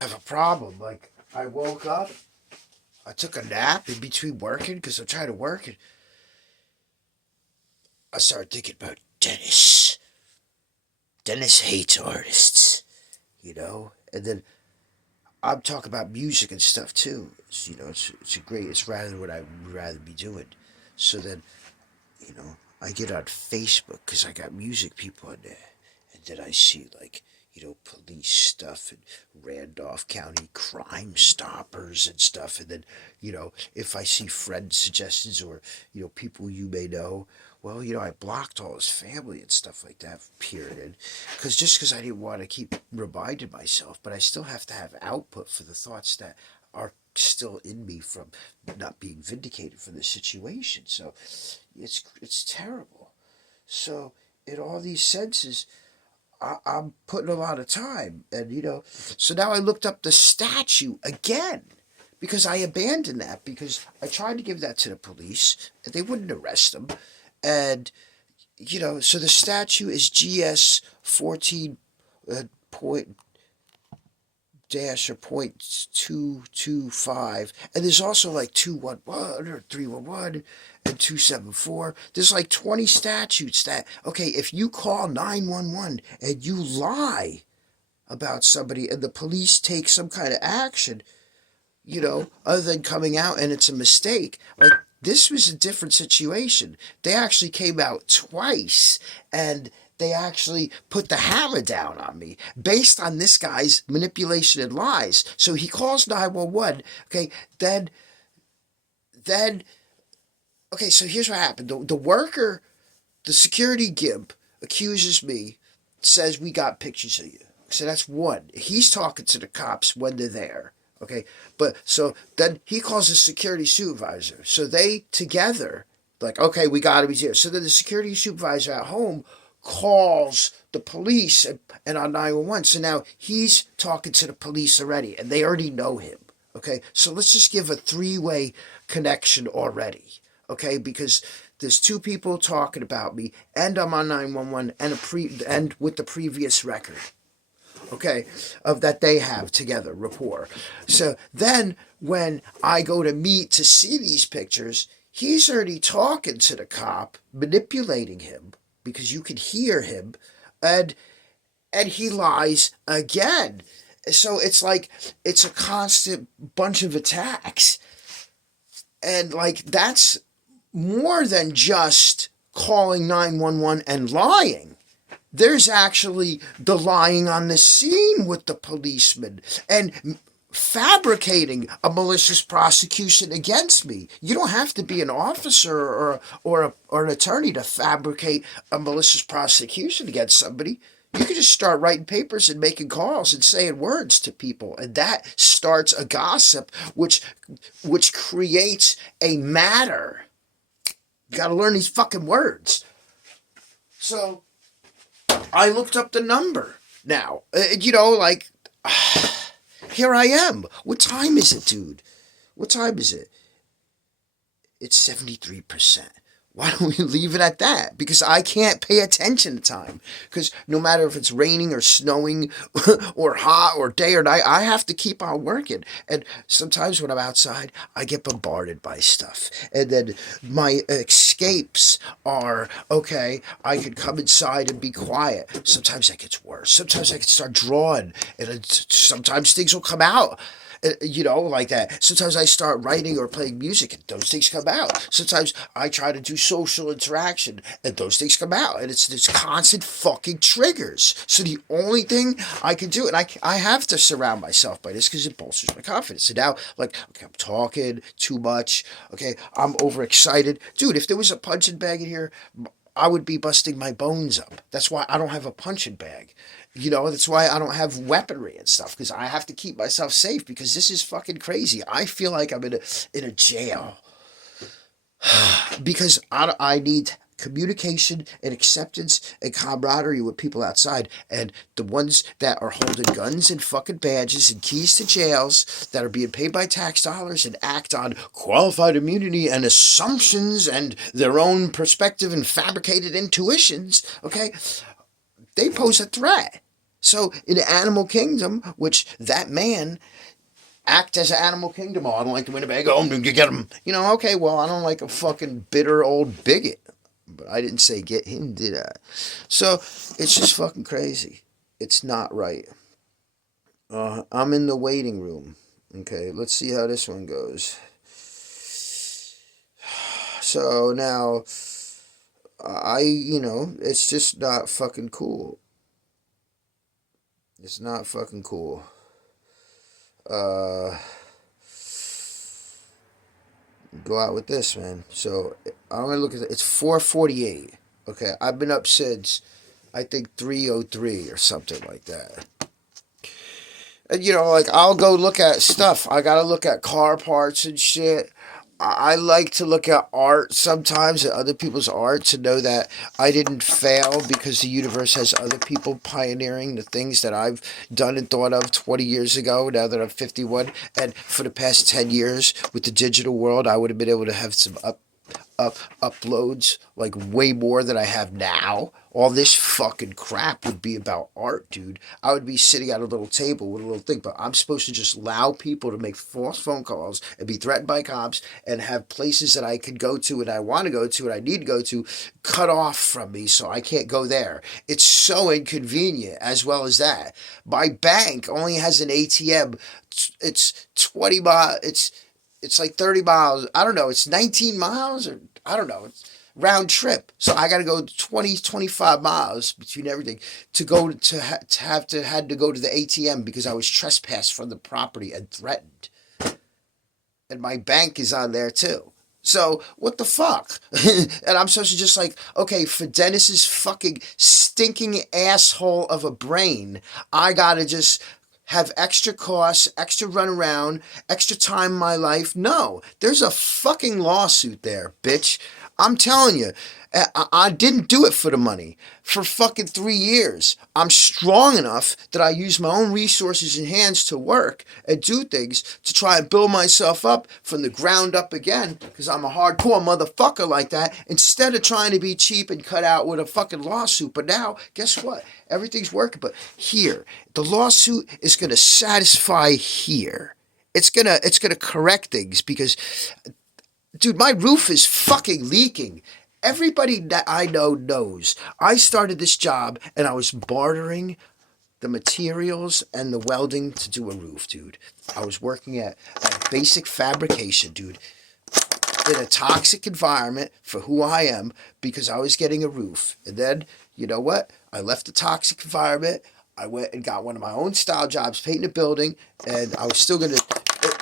I have a problem. Like, I woke up, I took a nap in between working because I'm trying to work, and I started thinking about Dennis. Dennis hates artists, And then I'm talking about music and stuff too. It's a great. It's rather what I would rather be doing. So then, I get on Facebook because I got music people on there, and then I see like police stuff and Randolph County Crime Stoppers and stuff, and then if I see friend suggestions or people you may know, well, I blocked all his family and stuff like that. Period, because I didn't want to keep reminding myself, but I still have to have output for the thoughts that are still in me from not being vindicated from the situation. So it's terrible. So in all these senses, I'm putting a lot of time, and so now I looked up the statue again because I abandoned that because I tried to give that to the police and they wouldn't arrest him, and so the statue is GS 14 point dash or 0.225, and there's also like 211 or 311 and 274. There's like 20 statutes that, okay, if you call 911 and you lie about somebody and the police take some kind of action, other than coming out and it's a mistake, like this was a different situation. They actually came out twice and they actually put the hammer down on me based on this guy's manipulation and lies. So he calls 911. Okay, then okay, so here's what happened. The worker, the security gimp, accuses me, says we got pictures of you. So that's one. He's talking to the cops when they're there. Okay, but so then he calls the security supervisor. So they together, like, okay, we got him. He's here. So then the security supervisor at home calls the police and on 911. So now he's talking to the police already, and they already know him. Okay, so let's just give a three-way connection already. Okay, because there's two people talking about me, and I'm on 911, and with the previous record, okay, of that they have together, rapport. So then when I go to meet to see these pictures, he's already talking to the cop, manipulating him because you can hear him, and he lies again. So it's like it's a constant bunch of attacks. And like that's more than just calling 911 and lying. There's actually the lying on the scene with the policeman and fabricating a malicious prosecution against me. You don't have to be an officer or an attorney to fabricate a malicious prosecution against somebody. You can just start writing papers and making calls and saying words to people, and that starts a gossip, which creates a matter. You got to learn these fucking words. So I looked up the number now. Like, here I am. What time is it, dude? What time is it? It's 73%. Why don't we leave it at that? Because I can't pay attention to time. Because no matter if it's raining or snowing or hot or day or night, I have to keep on working. And sometimes when I'm outside, I get bombarded by stuff. And then my escapes are, okay, I can come inside and be quiet. Sometimes that gets worse. Sometimes I can start drawing. And sometimes things will come out. Like that. Sometimes I start writing or playing music and those things come out. Sometimes I try to do social interaction and those things come out. And it's this constant fucking triggers. So the only thing I can do, and I have to surround myself by this because it bolsters my confidence. So now, like, okay, I'm talking too much. Okay, I'm overexcited. Dude, if there was a punching bag in here, I would be busting my bones up. That's why I don't have a punching bag. That's why I don't have weaponry and stuff because I have to keep myself safe because this is fucking crazy. I feel like I'm in a jail because I need communication and acceptance and camaraderie with people outside, and the ones that are holding guns and fucking badges and keys to jails that are being paid by tax dollars and act on qualified immunity and assumptions and their own perspective and fabricated intuitions, okay, they pose a threat. So in the animal kingdom, which that man act as an animal kingdom. Oh, I don't like the Winnebago. I'm going to get him. You know, okay, well, I don't like a fucking bitter old bigot. But I didn't say get him, did I? So it's just fucking crazy. It's not right. I'm in the waiting room. Okay, let's see how this one goes. So now, it's just not fucking cool. It's not fucking cool. Go out with this, man. So I'm gonna look at it. It's 4:48. Okay, I've been up since I think 3:03 or something like that. And like I'll go look at stuff. I gotta look at car parts and shit. I like to look at art sometimes, at other people's art, to know that I didn't fail because the universe has other people pioneering the things that I've done and thought of 20 years ago, now that I'm 51. And for the past 10 years with the digital world, I would have been able to have some uploads like way more than I have now. All this fucking crap would be about art, dude. I would be sitting at a little table with a little thing, but I'm supposed to just allow people to make false phone calls and be threatened by cops and have places that I could go to and I want to go to and I need to go to cut off from me so I can't go there. It's so inconvenient. As well as that, my bank only has an ATM. It's 20 miles. It's like 30 miles. I don't know. It's 19 miles or I don't know. It's round trip. So I got to go 20, 25 miles between everything to go had to go to the ATM because I was trespassed from the property and threatened. And my bank is on there too. So what the fuck? And I'm supposed to just like, okay, for Dennis's fucking stinking asshole of a brain, I got to just have extra costs, extra run around, extra time in my life. No, there's a fucking lawsuit there, bitch. I'm telling you, I didn't do it for the money. For fucking 3 years, I'm strong enough that I use my own resources and hands to work and do things to try and build myself up from the ground up again, because I'm a hardcore motherfucker like that, instead of trying to be cheap and cut out with a fucking lawsuit. But now, guess what? Everything's working. But here, the lawsuit is going to satisfy here. It's gonna correct things because, dude, my roof is fucking leaking. Everybody that I know knows. I started this job and I was bartering the materials and the welding to do a roof, dude. I was working at basic fabrication, dude, in a toxic environment for who I am because I was getting a roof. And then, you know what? I left the toxic environment. I went and got one of my own style jobs, painting a building, and I was still gonna.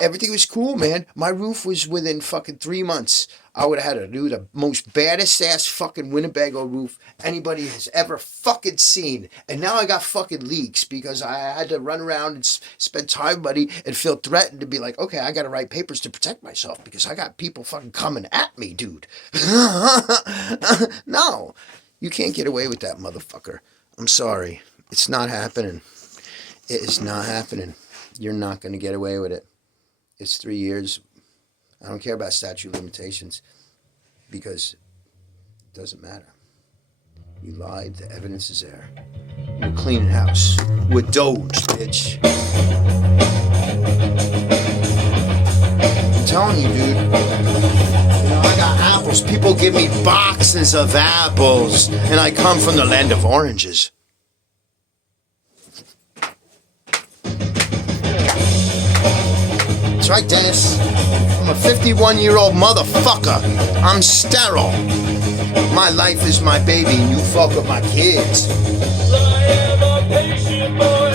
Everything was cool, man. My roof was within fucking 3 months. I would have had to do the most baddest ass fucking Winnebago roof anybody has ever fucking seen. And now I got fucking leaks because I had to run around and spend time, money, and feel threatened to be like, okay, I got to write papers to protect myself because I got people fucking coming at me, dude. No, you can't get away with that, motherfucker. I'm sorry. It's not happening. It is not happening. You're not going to get away with it. It's 3 years. I don't care about statute of limitations because it doesn't matter. You lied. The evidence is there. We're cleaning house. We're Doge, bitch. I'm telling you, dude. I got apples. People give me boxes of apples, and I come from the land of oranges. That's right, Dennis. I'm a 51-year-old motherfucker. I'm sterile. My life is my baby, and you fuck with my kids. I am a patient boy.